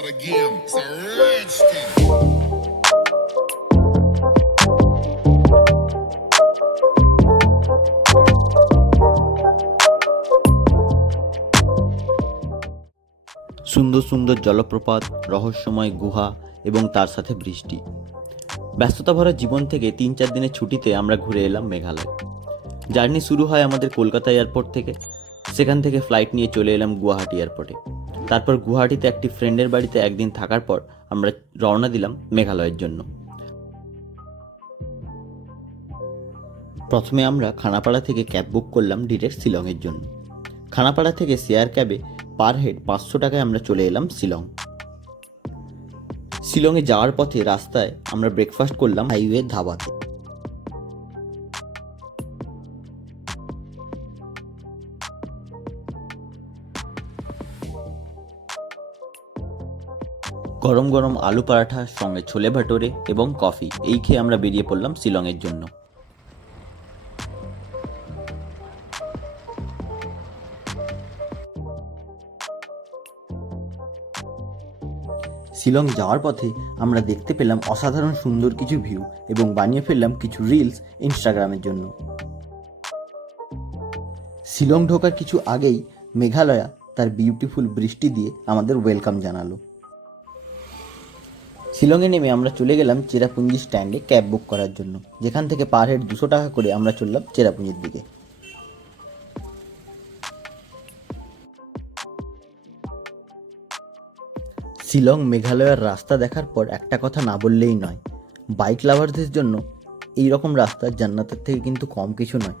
start again. It's a rich thing. সুন্দর সুন্দর জলপ্রপাত, রহস্যময় গুহা এবং তার সাথে বৃষ্টি। ব্যস্ততা ভরা জীবন থেকে 3-4 দিনের ছুটিতে আমরা ঘুরে এলাম মেঘালয়। জার্নি শুরু হয় আমাদের কলকাতা এয়ারপোর্ট থেকে। সেখান থেকে ফ্লাইট নিয়ে চলে এলাম গুয়াহাটি এয়ারপোর্টে। তারপর গুয়াহাটিতে একটি ফ্রেন্ডের বাড়িতে একদিন থাকার পর আমরা রওনা দিলাম মেঘালয়ের জন্য। প্রথমে আমরা খানাপাড়া থেকে ক্যাব বুক করলাম ডিরেক্ট শিলংয়ের জন্য। খানাপাড়া থেকে শেয়ার ক্যাবে পার হেড 500 টাকায় আমরা চলে এলাম শিলং। শিলংয়ে যাওয়ার পথে রাস্তায় আমরা ব্রেকফাস্ট করলাম হাইওয়ে ধাবাতে। গরম গরম আলু পরাঠা সঙ্গে ছোলে ভাটোরে এবং কফি এই খেয়ে আমরা বেরিয়ে পড়লাম শিলংয়ের জন্য। শিলং যাওয়ার পথে আমরা দেখতে পেলাম অসাধারণ সুন্দর কিছু ভিউ এবং বানিয়ে ফেললাম কিছু রিলস ইনস্টাগ্রামের জন্য। শিলং ঢোকার কিছু আগেই মেঘালয়া তার বিউটিফুল বৃষ্টি দিয়ে আমাদের ওয়েলকাম জানালো। শিলংয়ে নেমে আমরা চলে গেলাম চেরাপুঞ্জি স্ট্যান্ডে ক্যাব বুক করার জন্য, যেখান থেকে পার হেড 200 টাকা করে আমরা চললাম চেরাপুঞ্জির দিকে। শিলং মেঘালয়ের রাস্তা দেখার পর একটা কথা না বললেই নয়, বাইক লাভারদের জন্য এই রকম রাস্তা জান্নাতের থেকে কিন্তু কম কিছু নয়।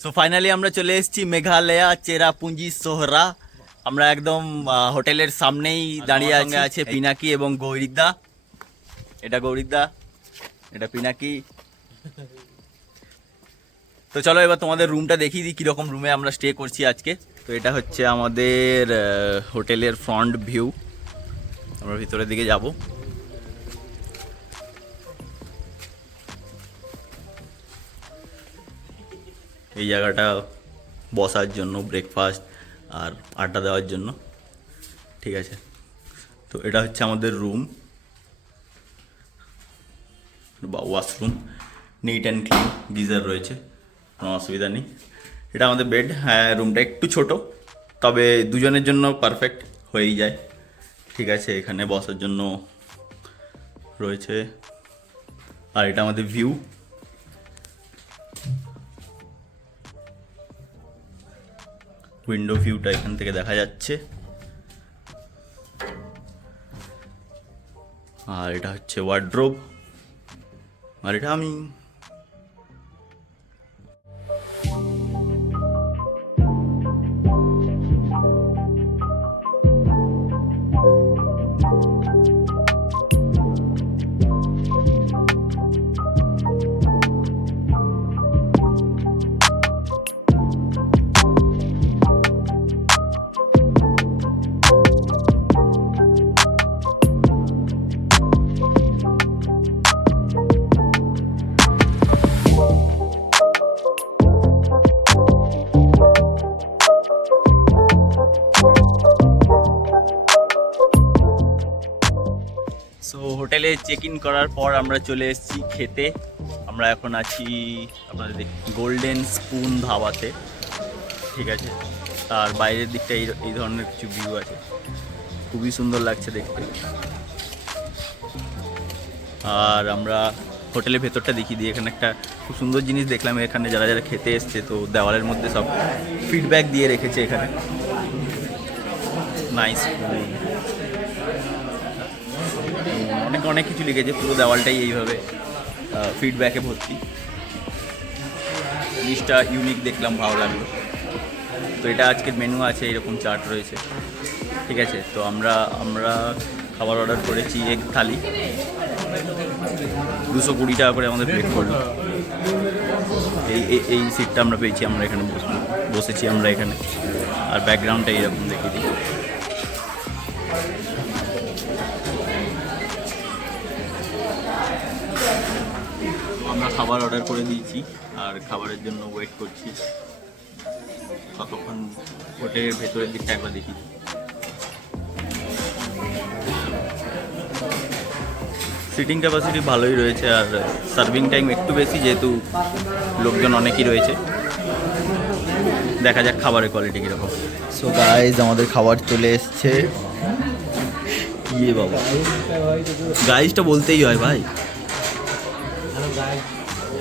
সো ফাইনালি আমরা চলে এসেছি মেঘালয়া চেরাপুঞ্জি সোহরা। আমরা একদম হোটেলের সামনেই দাঁড়িয়ে আছে পিনাকি এবং গৌরিদা। এটা গৌরিদা, এটা পিনাকি। তো চলো এবার তোমাদের রুমটা দেখিয়ে দিই কীরকম রুমে আমরা স্টে করছি আজকে। তো এটা হচ্ছে আমাদের হোটেলের ফ্রন্ট ভিউ। আমরা ভিতরের দিকে যাব। এই জায়গাটা বসার জন্য, ব্রেকফাস্ট আর আড্ডা দেওয়ার জন্য, ঠিক আছে। তো এটা হচ্ছে আমাদের রুম বা washroom, neat and clean, geyser রয়েছে, কোনো অসুবিধা নেই। এটা আমাদের বেড। হ্যাঁ, রুমটা একটু ছোট, তবে দুজনের জন্য পারফেক্ট হয়েই যায়, ঠিক আছে। এখানে বসার জন্য রয়েছে। আর এটা আমাদের ভিউ। উইন্ডো ভিউটা এখান থেকে দেখা যাচ্ছে। আর এটা হচ্ছে ওয়ার্ড্রোব, আর এটা আমি। সো হোটেলে চেক ইন করার পর আমরা চলে এসেছি খেতে। আমরা এখন আছি আপনাদের গোল্ডেন স্পুন ধাবাতে, ঠিক আছে। তার বাইরের দিকটা এই ধরনের কিছু ভিউ আছে, খুবই সুন্দর লাগছে দেখতে। আর আমরা হোটেলের ভেতরটা দেখিয়ে দিই। এখানে একটা খুব সুন্দর জিনিস দেখলাম, এখানে যারা যারা খেতে এসছে তো দেওয়ালের মধ্যে সব ফিডব্যাক দিয়ে রেখেছে এখানে। নাইস, অনেক অনেক কিছু লিখেছে, পুরো দেওয়ালটাই এইভাবে ফিডব্যাকে ভর্তি। জিনিসটা ইউনিক দেখলাম, ভালো লাগলো। তো এটা আজকের মেনু আছে, এরকম চার্ট রয়েছে, ঠিক আছে। তো আমরা খাবার অর্ডার করেছি এগ থালি, 220 টাকা করে আমাদের প্লেট করলো। এই সিটটা আমরা পেয়েছি, আমরা এখানে বসেছি আমরা এখানে। আর ব্যাকগ্রাউন্ডটা এইরকম দেখিয়ে দিই। আমরা খাবার অর্ডার করে দিয়েছি আর খাবারের জন্য ওয়েট করছি। কতক্ষণ হোটেলের ভেতরের দিকটা একবার দেখি। সিটিং ক্যাপাসিটি ভালোই রয়েছে আর সার্ভিং টাইম একটু বেশি, যেহেতু লোকজন অনেকই রয়েছে। দেখা যাক খাবারের কোয়ালিটি কীরকম। সো গাইজ, আমাদের খাবার চলে এসছে। ইয়ে বাবা, গাইজটা বলতেই হয় ভাই।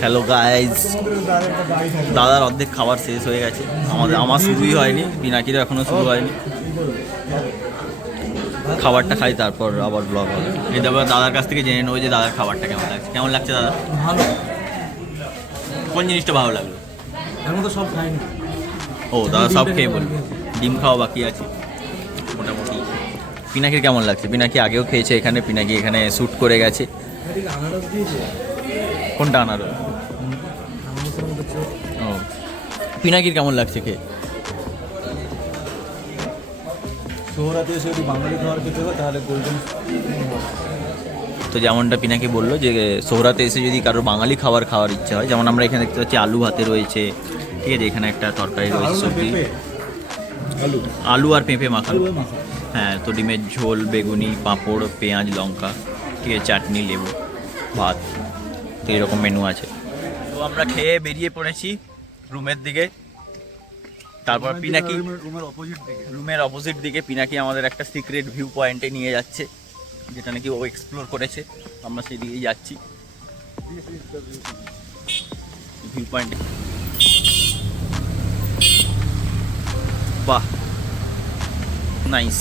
হ্যালো গাইজ, দাদার অর্ধেক খাবার শেষ হয়ে গেছে, আমার শুরুই হয়নি, পিনাকিরও এখনও শুরু হয়নি। খাবারটা খাই, তারপর আবার ব্লগ হবে। এই দাদার কাছ থেকে জেনে নেবো যে দাদার খাবারটা কেমন লাগছে। কেমন লাগছে দাদা? ভালো। কোন জিনিসটা ভালো লাগলো? এখন তো সব খাইনি। ও, দাদা সব খেয়ে বলবো, ডিম খাওয়া বাকি আছে মোটামুটি। পিনাকির কেমন লাগছে? পিনাকি আগেও খেয়েছে এখানে, পিনাকি এখানে শ্যুট করে গেছে। আনারস দিয়েছে। কোনটা আনারস? ও, পিনাকির কেমন লাগছে খেয়ে? শহরাতে এসে যদি বাঙালি খাবার খেতে হবে তাহলে গোল্ডেন। তো যেমনটা পিনাকি বললো যে সোহরাতে এসে যদি কারোর বাঙালি খাবার খাওয়ার ইচ্ছা হয়, যেমন আমরা এখানে দেখতে পাচ্ছি আলু ভাতে রয়েছে, ঠিক আছে। এখানে একটা তরকারি রয়েছে, সবজি, আলু আর পেঁপে মাখানো। হ্যাঁ, তো ডিমের ঝোল, বেগুনি, পাঁপড়, পেঁয়াজ, লঙ্কা, ঠিক আছে, চাটনি, লেবু, ভাত, তো এরকম মেনু আছে। তো আমরা খেয়ে বেরিয়ে পড়েছি রুমের দিকে। তারপর পিনাকি রুমের অপোজিট দিকে পিনাকি আমাদের একটা সিক্রেট ভিউ পয়েন্টে নিয়ে যাচ্ছে, যেটা নাকি ও এক্সপ্লোর করেছে। আমরা সেই দিকেই যাচ্ছি ভিউ পয়েন্টে। বাহ, নাইস।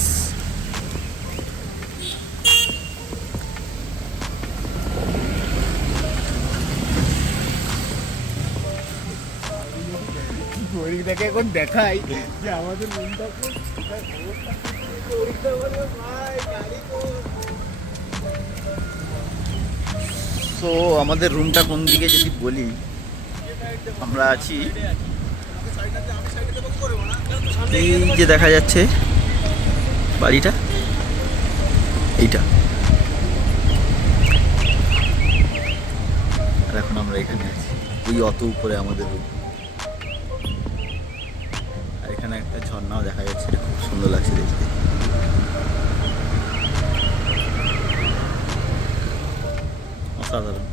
দেখে এখন দেখাই যে আমাদের তো আমাদের রুমটা কোন দিকে যদি বলি, আমরা আছি এই যে দেখা যাচ্ছে বাড়িটা, এইটা। আর এখন আমরা এখানে আছি, ওই অত উপরে আমাদের রুম। আর এখানে একটা ঝর্ণাও দেখা যাচ্ছে, এটা খুব সুন্দর লাগছে দেখতে। অসাধারণ।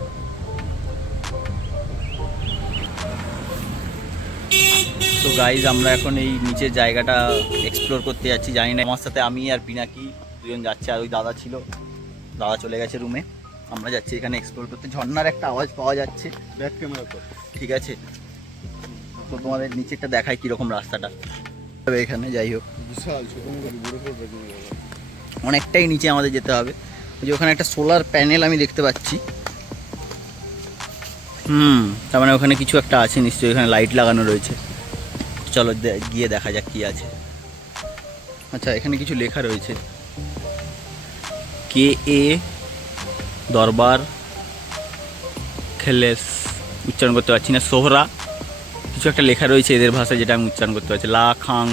তো গাইজ, আমরা এখন এই নিচের জায়গাটা এক্সপ্লোর করতে যাচ্ছি। জানি না, আমার সাথে আমি আর পিনাকি দুজন যাচ্ছে, আর ওই দাদা ছিল, দাদা চলে গেছে রুমে। আমরা যাচ্ছি এখানে এক্সপ্লোর করতে। ঝর্ণার একটা আওয়াজ পাওয়া যাচ্ছে, ব্যাক ক্যামেরা তো ঠিক আছে। তো তোমাদের নিচেরটা দেখায় কীরকম রাস্তাটা এখানে। যাই হোক, অনেকটাই নিচে আমাদের যেতে হবে। যে ওখানে একটা সোলার প্যানেল আমি দেখতে পাচ্ছি। তার মানে ওখানে কিছু একটা আছে নিশ্চয়ই, এখানে লাইট লাগানো রয়েছে। চলো গিয়ে দেখা যাক কি আছে। আচ্ছা, এখানে কিছু লেখা রয়েছে, কে এ দরবার খেলেস, উচ্চারণ করতে পারছি না, সোহরা কিছু একটা লেখা রয়েছে এদের ভাষায়, যেটা আমি উচ্চারণ করতে পারছি। লা খাং,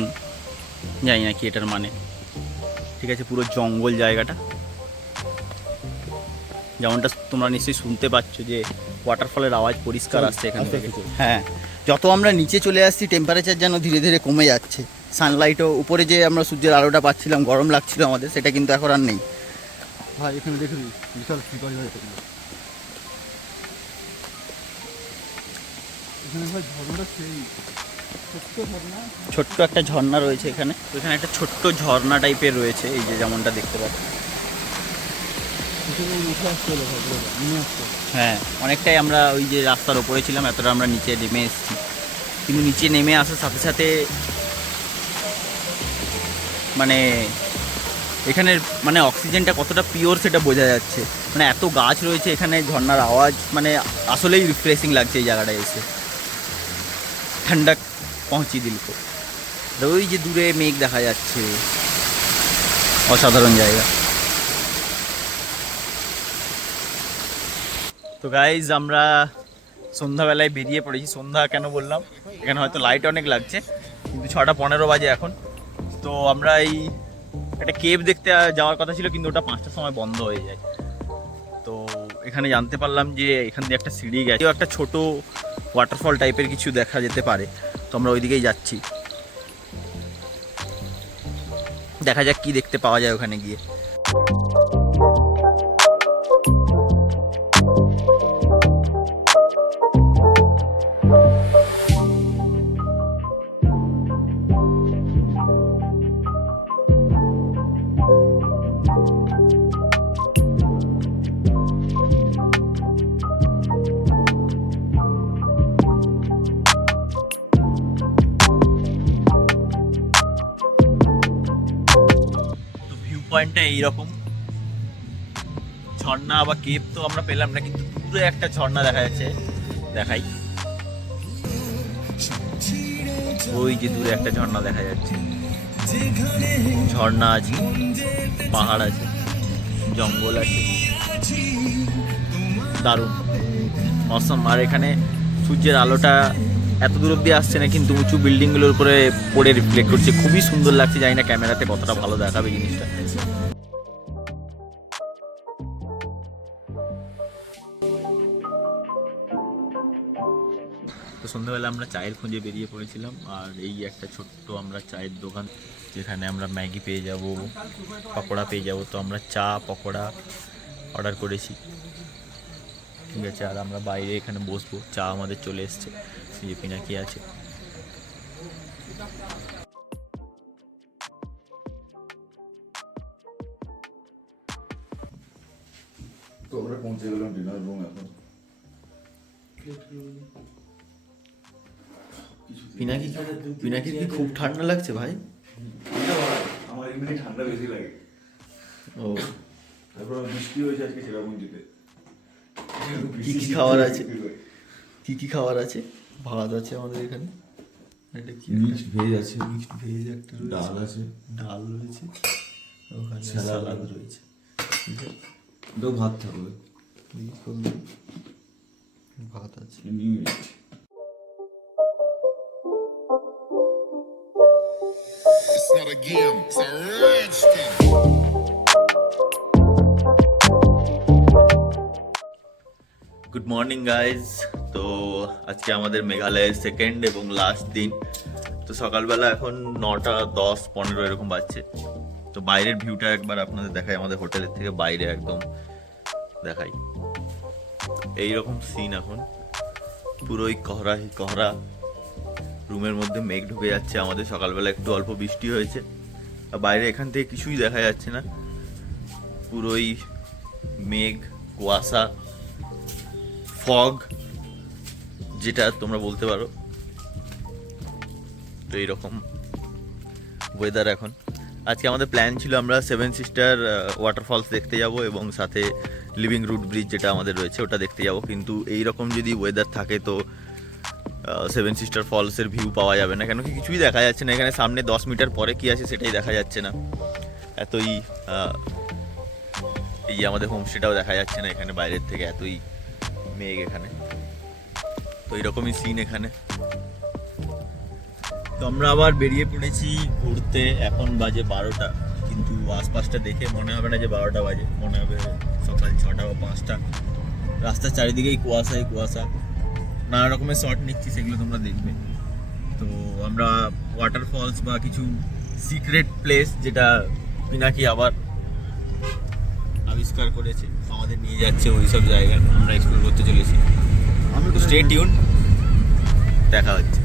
জানি না কি এটার মানে, ঠিক আছে। পুরো জঙ্গল জায়গাটা, যেমনটা তোমরা নিশ্চয়ই শুনতে পাচ্ছ যে ওয়াটারফলের আওয়াজ পরিষ্কার আসছে এখান থেকে। হ্যাঁ, যত আমরা নিচে চলে আসছি টেম্পারেচার যেন ধীরে ধীরে কমে যাচ্ছে। সানলাইটও উপরে, যে আমরা সূর্যের আলোটা পাচ্ছিলাম, গরম লাগছিল আমাদের, সেটা কিন্তু এখন আর নেই। ভাই এখানে দেখবি বিশাল স্পিকার হয়ে গেছে এখানে ভাই। ঝর্ণাটা সেই ছোট্ট একটা ঝর্ণা রয়েছে এখানে। এখানে একটা ছোট্ট ঝর্ণা টাইপের রয়েছে, এই যে যেমনটা দেখতে পাচ্ছি। হ্যাঁ, অনেকটাই আমরা ওই যে রাস্তার ওপরে ছিলাম, এতটা আমরা নিচে নেমে এসেছি। কিন্তু নিচে নেমে আসার সাথে সাথে মানে এখানের মানে অক্সিজেনটা কতটা পিওর সেটা বোঝা যাচ্ছে। মানে এত গাছ রয়েছে এখানে, ঝর্ণার আওয়াজ মানে আসলেই রিফ্রেশিং লাগছে এই জায়গাটায় এসে। ঠান্ডা পৌঁছি দিল তো। ওই যে দূরে মেঘ দেখা যাচ্ছে, অসাধারণ জায়গা। তো গাইজ আমরা সন্ধ্যাবেলায় বেরিয়ে পড়েছি। সন্ধ্যা কেন বললাম, এখানে হয়তো লাইট অনেক লাগছে, কিন্তু 6:15 বাজে এখন। তো আমরা এই একটা কেভ দেখতে যাওয়ার কথা ছিল, কিন্তু ওটা 5টার সময় বন্ধ হয়ে যায়। তো এখানে জানতে পারলাম যে এখান দিয়ে একটা সিঁড়ি গেছে, একটা ছোট ওয়াটারফল টাইপের কিছু দেখা যেতে পারে। তো আমরা ওইদিকেই যাচ্ছি, দেখা যাক কি দেখতে পাওয়া যায় ওখানে গিয়ে। পয়েন্টটা এইরকম, ঝর্ণা বা কেভ তো আমরা পেলাম না, কিন্তু দূরে একটা ঝর্ণা দেখা যাচ্ছে। দেখাই, ওই যে দূরে একটা ঝর্ণা দেখা যাচ্ছে। ঝর্ণা আছে, পাহাড় আছে, জঙ্গল আছে, দারুণ মৌসুম। আর এখানে সূর্যের আলোটা এত দূর অব্দি আসছে না, কিন্তু উঁচু বিল্ডিংগুলোর উপরে পড়ে রিফ্লেক্ট করছে, খুবই সুন্দর লাগছে। জানি না ক্যামেরাতে কতটা ভালো দেখাবে জিনিসটা। তো সন্ধ্যাবেলা আমরা চায়ের খুঁজে বেরিয়ে পড়েছিলাম, আর এই একটা ছোট্ট আমরা চায়ের দোকান, যেখানে আমরা ম্যাগি পেয়ে যাব, পকোড়া পেয়ে যাব। তো আমরা চা পকোড়া অর্ডার করেছি, ঠিক আছে। আর আমরা বাইরে এখানে বসবো, চা আমাদের চলে এসছে, যে পিনাকি আছে। তো আমরা পৌঁছে গেলাম ডিনার রুম এখন। পিনাকির কি খুব ঠান্ডা লাগছে ভাই? আমার এমনি ঠান্ডা বেশি লাগে। ও, তারপর বৃষ্টি হয়েছে আজকে সেরাপুঞ্জিতে। কি কি খাবার আছে? কি কি খাবার আছে? ভাত আছে আমাদের এখানে, এটা কি মিক্সড ভেজ আছে, মিক্সড ভেজ একটা রয়েছে, ডাল আছে, ডাল রয়েছে, ওখানে স্যালাড সালাদ রয়েছে, ঠিক আছে। তো ভাত থাকবে, ভাত আছে। It's not a game, it's a rich thing. Good morning guys. তো আজকে আমাদের মেঘালয়ের সেকেন্ড এবং লাস্ট দিন। তো সকালবেলা এখন 9:10-15 এরকম বাজছে। তো বাইরের ভিউটা একবার আপনাদের দেখাই, আমাদের হোটেলের থেকে বাইরে একদম দেখাই। এইরকম সিন এখন, পুরোই কহরা। রুমের মধ্যে মেঘ ঢুকে যাচ্ছে। আমাদের সকালবেলা একটু অল্প বৃষ্টি হয়েছে, আর বাইরে এখান থেকে কিছুই দেখা যাচ্ছে না, পুরোই মেঘ, কুয়াশা, ফগ যেটা তোমরা বলতে পারো। তো এইরকম ওয়েদার এখন। আজকে আমাদের প্ল্যান ছিল আমরা 7 সিস্টার ওয়াটারফলস দেখতে যাব, এবং সাথে লিভিং রুট ব্রিজ যেটা আমাদের রয়েছে ওটা দেখতে যাব। কিন্তু এইরকম যদি ওয়েদার থাকে তো 7 সিস্টার ফলসের ভিউ পাওয়া যাবে না, কেন কি কিছুই দেখা যাচ্ছে না। এখানে সামনে 10 মিটার পরে কি আছে সেটাই দেখা যাচ্ছে না। এতই এই আমাদের হোমস্টেটাও দেখা যাচ্ছে না এখানে বাইরের থেকে, এতই মেঘ এখানে। তো এইরকমই সিন এখানে। তো আমরা আবার বেরিয়ে পড়েছি ঘুরতে। এখন বাজে 12টা, কিন্তু আশপাশটা দেখে মনে হবে না যে 12টা বাজে, মনে হবে সকাল 6টা বা 5টা। রাস্তার চারিদিকেই কুয়াশা। নানা রকমের শট নিচ্ছি, সেগুলো তোমরা দেখবে। তো আমরা ওয়াটারফলস বা কিছু সিক্রেট প্লেস যেটা পিনাকি আবার আবিষ্কার করেছে, আমাদের নিয়ে যাচ্ছে ওই সব জায়গায় আমরা এক্সপ্লোর করতে চলেছি। স্টে টিউন, দেখা হচ্ছে।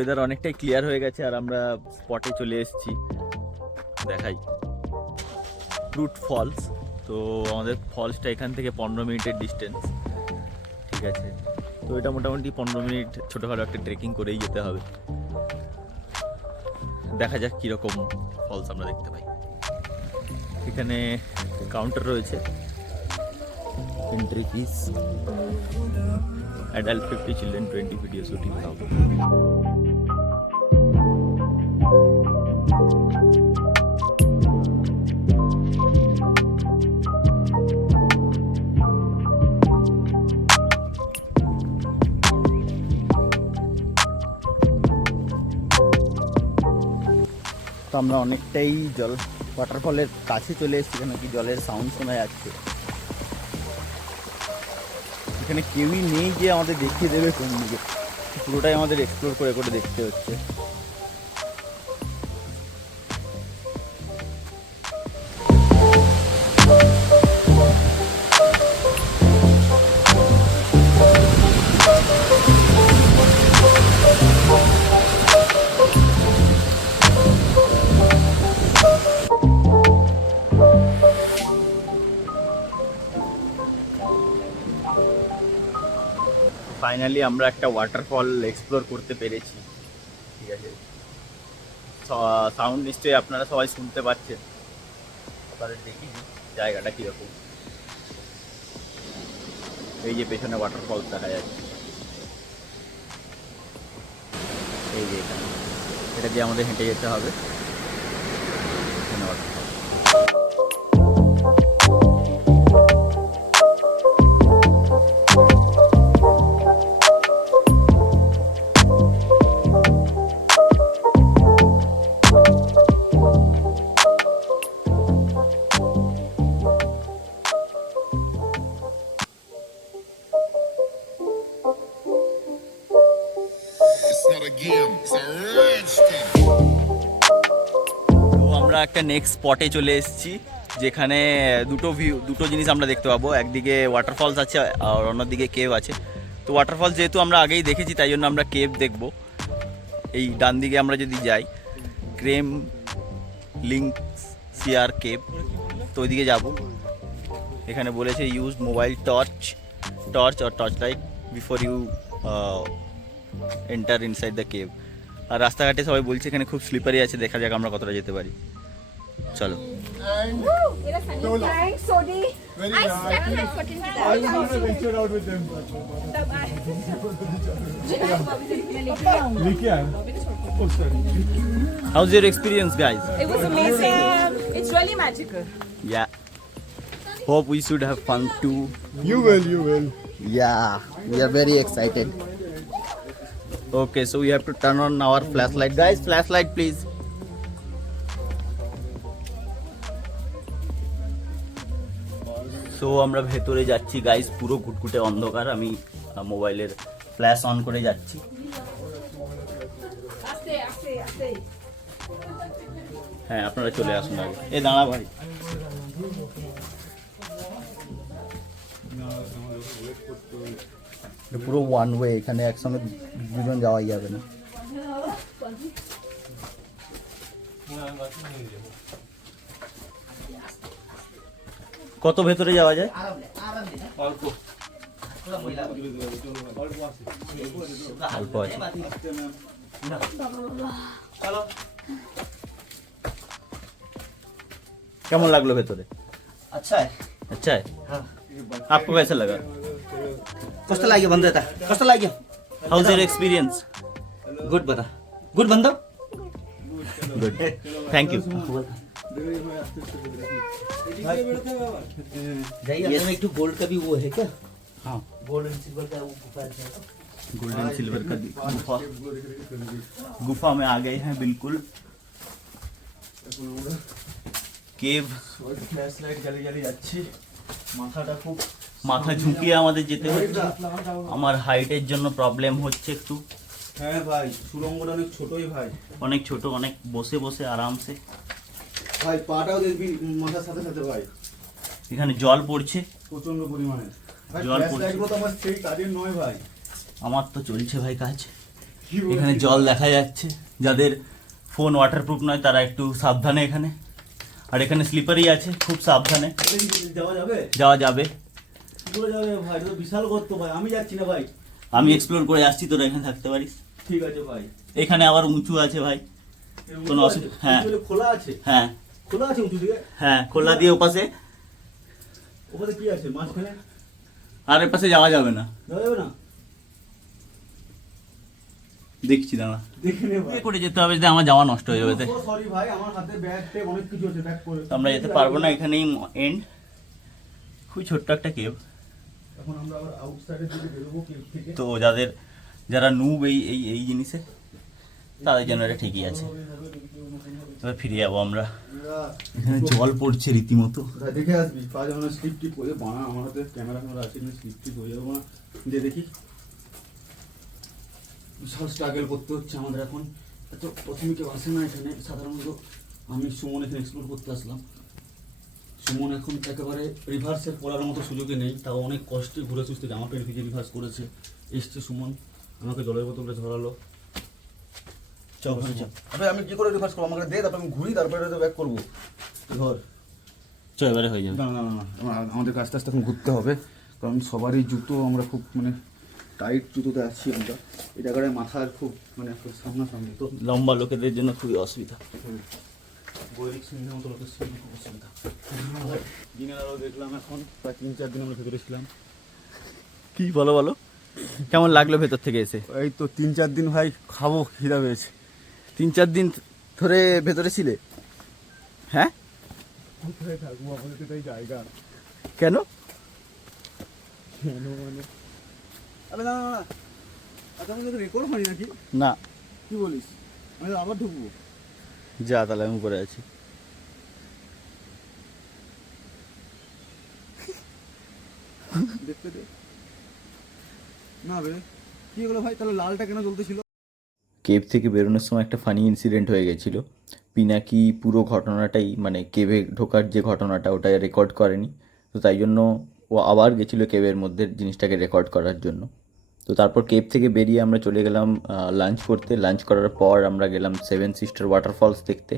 ওয়েদার অনেকটাই ক্লিয়ার হয়ে গেছে আর আমরা স্পটে চলে এসেছি। দেখাই ফ্রুট ফলস। তো আমাদের ফলসটা এখান থেকে 15 মিনিটের ডিস্টেন্স, ঠিক আছে। তো এটা মোটামুটি 15 মিনিট ছোটোখাটো একটা ট্রেকিং করেই যেতে হবে। দেখা যাক কীরকম ফলস আমরা দেখতে পাই। এখানে কাউন্টার রয়েছে, entry fees, adult 50, children 20, video shooting হবে। তো আমরা অনেকটাই ওয়াটারফলের কাছে চলে এসেছি, কেন কি জলের সাউন্ড শোনা যাচ্ছে। এখানে কেউই নেই যে আমাদের দেখিয়ে দেবে কোন দিকে, পুরোটাই আমাদের এক্সপ্লোর করে করে দেখতে হচ্ছে। ফাইনালি আমরা একটা ওয়াটারফল এক্সপ্লোর করতে পেরেছি, ঠিক আছে। সাউন্ড নিশ্চয়ই আপনারা সবাই শুনতে পাচ্ছেন। এবারে দেখি জায়গাটা কীরকম। এই যে পেছনে ওয়াটারফল দেখা যাচ্ছে, এই যে এখানে, এটা দিয়ে আমাদের হেঁটে যেতে হবে। এখানে waterfall। It's not a game, it's a rich thing. তো আমরা একটা নেক্সট স্পটে চলে এসেছি, যেখানে দুটো জিনিস আমরা দেখতে পাবো। একদিকে ওয়াটারফলস আছে আর অন্যদিকে কেভ আছে। তো ওয়াটারফলস যেহেতু আমরা আগেই দেখেছি, তাই জন্য আমরা কেভ দেখব। এই ডান দিকে আমরা যদি যাই, ক্রেম লিঙ্ক সিয়ার কেভ, তো ওইদিকে যাব। এখানে বলেছে ইউজ মোবাইল টর্চ আর torch light before you enter inside the cave. আর রাস্তাঘাটে সবাই বলছে এখানে খুব স্লিপারি আছে, দেখা যাক আমরা কতটা যেতে পারি। চলো। Thanks, Sodi. I slept like 14 I want to venture out with them. लेके आया। Oh, sorry. How's your experience, guys? It was amazing. It's really magical. Yeah. Hope we should have fun too. You will. Yeah, we are very excited. Okay, so we have to turn on our flashlight. Guys, flashlight please. So আমরা ভেতরে যাচ্ছি guys, পুরো ঘুটঘুটে অন্ধকার। আমি মোবাইলের flash on করে যাচ্ছি। হ্যাঁ, আপনারা চলে আসুন আগে। এ দাঁড়া ভাই। পুরো ওয়ান ওয়ে, এখানে একসঙ্গে দুজন যাওয়াই যাবে না। কত ভেতরে যাওয়া যায়? অল্প আছে। কেমন লাগলো ভেতরে? अच्छा है। अच्छा है। आपको कैसा लगा? कष्ट लाग्यो भन्दै त कस्तो लाग्यो? How is your experience? Good बता गुड भन्दा गुड, थैंक यू। ये में एक गोल्ड का भी वो है क्या? हाँ, गोल्ड एंड सिल्वर का वो गुफा है। गोल्डन सिल्वर का गुफा में आ गए हैं बिल्कुल। কেভ। फ्लैश लाइट জ্বালিয়ে যাচ্ছি। মাথাটা খুব মাথা ঝুঁকিয়ে আমাদের যেতে হচ্ছে, আমার হাইটের জন্য প্রবলেম হচ্ছে একটু। হ্যাঁ ভাই, সুড়ঙ্গটা অনেক ছোটই ভাই, অনেক ছোট, অনেক বসে বসে আরামসে ভাই পাটাও দেখবি মাথার সাথে সাথে ভাই এখানে জল পড়ছে প্রচন্ড পরিমাণে ভাই। জল ফ্ল্যাশ পড়ছে। লাইটগুলো তো আমার সেই কাজের নয় ভাই। আমার তো চলছে ভাই কাজ। এখানে জল দেখা যাচ্ছে, যাদের ফোন ওয়াটারপ্রুফ নয় তারা একটু সাবধানে এখানে। আর এখানে স্লিপারই আছে, খুব সাবধানে যাওয়া যাবে? যাওয়া যাবে। কি করে যাবে ভাই, এটা তো বিশাল গর্ত ভাই, আমি যাচ্ছি না ভাই। আমি এক্সপ্লোর করে আসছি, তোরা এখানে থাকতে পারিস। ঠিক আছে ভাই। এখানে আবার উঁচু আছে ভাই, কোনো অসুবিধা? হ্যাঁ খোলা আছে? হ্যাঁ খোলা আছে উঁচু দিকে? হ্যাঁ, খোলা দিয়ে ওপাশে। ওখানে কি আছে মাঝখানে? আর এর পাশে যাওয়া যাবে না, যাওয়া যাবে না? দেখছি দাঁড়া, দেখে নে ভাই। এ করে যেতে হবে, যদি আমার যাওয়া নষ্ট হয়ে যাবে। সরি ভাই, আমার হাতে ব্যাগ ট্যাগ অনেক কিছু আছে, ব্যাগ করে তো আমরা যেতে পারবো না, এখানেই এন্ড। খুবই ছোট্ট একটা কেভ। এখন আমরা আবার আউটসাইডের দিকে বেরোবো কেভ থেকে। তো যারা নুব এই জিনিসে, তাদের জন্য এটা ঠিকই আছে। এবার ফিরে যাবো আমরা। এখানে জল পড়ছে রীতিমতো। দেখে আসবি, পা যেমন স্লিপ টিপ হয়ে বানা, আমার হাতে ক্যামেরা আছে, স্লিপ টিপ হয়ে যাবো না। দিয়ে দেখি, বিশাল স্ট্রাগল করতে হচ্ছে আমাদের এখন। এত প্রথমে কেউ আসে না এখানে, সাধারণত আমি সুমন এখানে এক্সপ্লোর করতে আসলাম। সুমন এখন একেবারে রিভার্সে পড়ার মতো সুযোগে নেই, তাও অনেক কষ্টে ঘুরে সুস্থে জামা প্যান্ট ভিজে রিভার্স করেছে। এসছে সুমন, আমাকে জলের বোতলটা ধরালো। আরে আমি কি করে রিভার্স করবো, আমাকে দে, তারপর আমি ঘুরি, তারপরে ব্যাক করবো। ধর, এবারে হয়ে যাবে। না না না, আমাদের আস্তে আস্তে এখন ঘুরতে হবে, কারণ সবারই জুতো, আমরা খুব মানে টাইট জুতোতে আছি আমরা। এই জায়গাটায় মাথার খুব মানে সামনাসামনি, তো লম্বা লোকেদের জন্য খুবই অসুবিধা। বৈদিক সিন্ধের মতো লোকের সঙ্গে খুব অসুবিধা। দিনের আলো দেখলাম এখন, প্রায় 3-4 দিন আমরা ভেতরে ছিলাম। কি বলো কেমন লাগলো ভেতর থেকে এসে? এই তো 3-4 দিন ভাই খাবো, খিদা পেয়েছে। 3-4 দিন ধরে ভেতরে ছিলে? হ্যাঁ, কোথায় থাকবো, আমাদের তো এই জায়গা কেন? কেন মানে, আরে না না না, আচ্ছা আমাদের রেকর্ড হয়নি নাকি? না, কি বলিস, আমি আবার ঢুকবো? যা তাহলে, আমি উপরে আছি। দেখতে দে না বে, কি হলো ভাই, তাহলে লালটা কেন জ্বলতেছিল? কেভ থেকে বেরোনোর সময় একটা ফানি ইনসিডেন্ট হয়ে গেছিল। পিনাকি পুরো ঘটনাটাই, মানে কেভে ঢোকার যে ঘটনাটা, ওটা রেকর্ড করেনি। তো তাই জন্য ও আবার গেছিলো কেভের মধ্যে জিনিসটাকে রেকর্ড করার জন্য। তো তারপর কেভ থেকে বেরিয়ে আমরা চলে গেলাম লাঞ্চ করতে। লাঞ্চ করার পর আমরা গেলাম 7 সিস্টার ওয়াটারফলস দেখতে।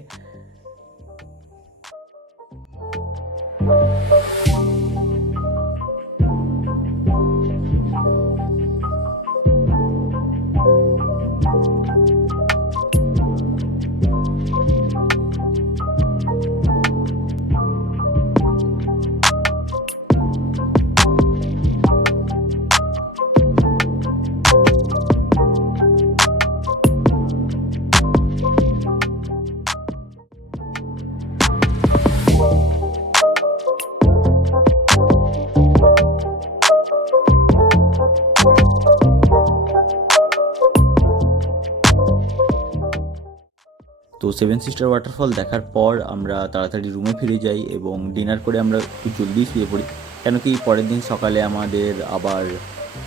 তো 7 সিস্টার ওয়াটারফল দেখার পর আমরা তাড়াতাড়ি রুমে ফিরে যাই এবং ডিনার করে আমরা একটু জলদি শুয়ে পড়ি, কেন কি পরের দিন সকালে আমাদের আবার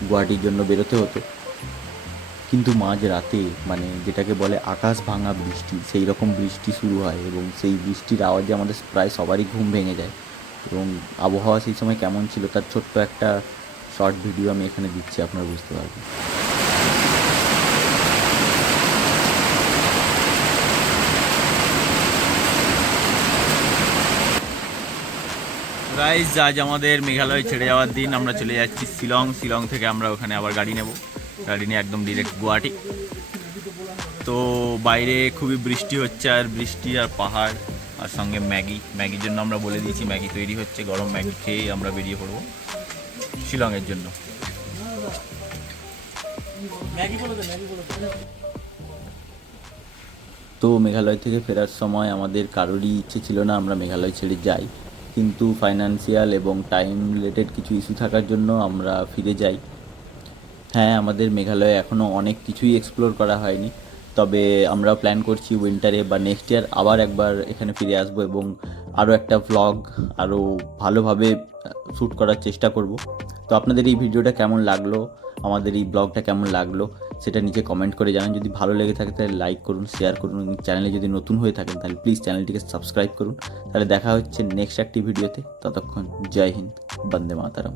গুয়াহাটির জন্য বেরোতে হতো। কিন্তু মাঝ রাতে, মানে যেটাকে বলে আকাশ ভাঙা বৃষ্টি, সেই রকম বৃষ্টি শুরু হয় এবং সেই বৃষ্টির আওয়াজে আমাদের প্রায় সবারই ঘুম ভেঙে যায়। এবং আবহাওয়া সেই সময় কেমন ছিল তার ছোট্ট একটা শর্ট ভিডিও আমি এখানে দিচ্ছি, আপনারা বুঝতে পারবেন। গাইজ, আজ আমাদের মেঘালয় ছেড়ে যাওয়ার দিন। আমরা চলে যাচ্ছি শিলং থেকে আমরা ওখানে আবার গাড়ি নেব, গাড়ি নিয়ে একদম ডিরেক্ট গুয়াহাটি। তো বাইরে খুবই বৃষ্টি হচ্ছে, আর বৃষ্টি আর পাহাড় আর সঙ্গে ম্যাগির জন্য আমরা বলে দিয়েছি, ম্যাগি তৈরি হচ্ছে, গরম ম্যাগি খেয়ে আমরা বেরিয়ে পড়বো শিলংয়ের জন্য। তো মেঘালয় থেকে ফেরার সময় আমাদের কারোরই ইচ্ছে ছিল না আমরা মেঘালয় ছেড়ে যাই, কিন্তু ফাইন্যান্সিয়াল এবং টাইম রিলেটেড কিছু ইস্যু থাকার জন্য আমরা ফিরে যাই। হ্যাঁ, আমাদের মেঘালয়ে এখনও অনেক কিছুই এক্সপ্লোর করা হয়নি, তবে আমরা প্ল্যান করছি উইন্টারে বা নেক্সট ইয়ার আবার একবার এখানে ফিরে আসবো এবং আরও একটা ভ্লগ আরও ভালোভাবে শ্যুট করার চেষ্টা করব। তো আপনাদের এই ভিডিওটা কেমন লাগলো, আমাদের এই ব্লগটা কেমন লাগলো, সেটা নিচে কমেন্ট করে জানান। যদি ভালো লেগে থাকে তাহলে লাইক করুন, শেয়ার করুন, এবং চ্যানেলে যদি নতুন হয়ে থাকেন তাহলে প্লিজ চ্যানেলটিকে সাবস্ক্রাইব করুন। তাহলে দেখা হচ্ছে নেক্সট একটি ভিডিওতে। ততক্ষণ জয় হিন্দ, বন্দে মাতারাম।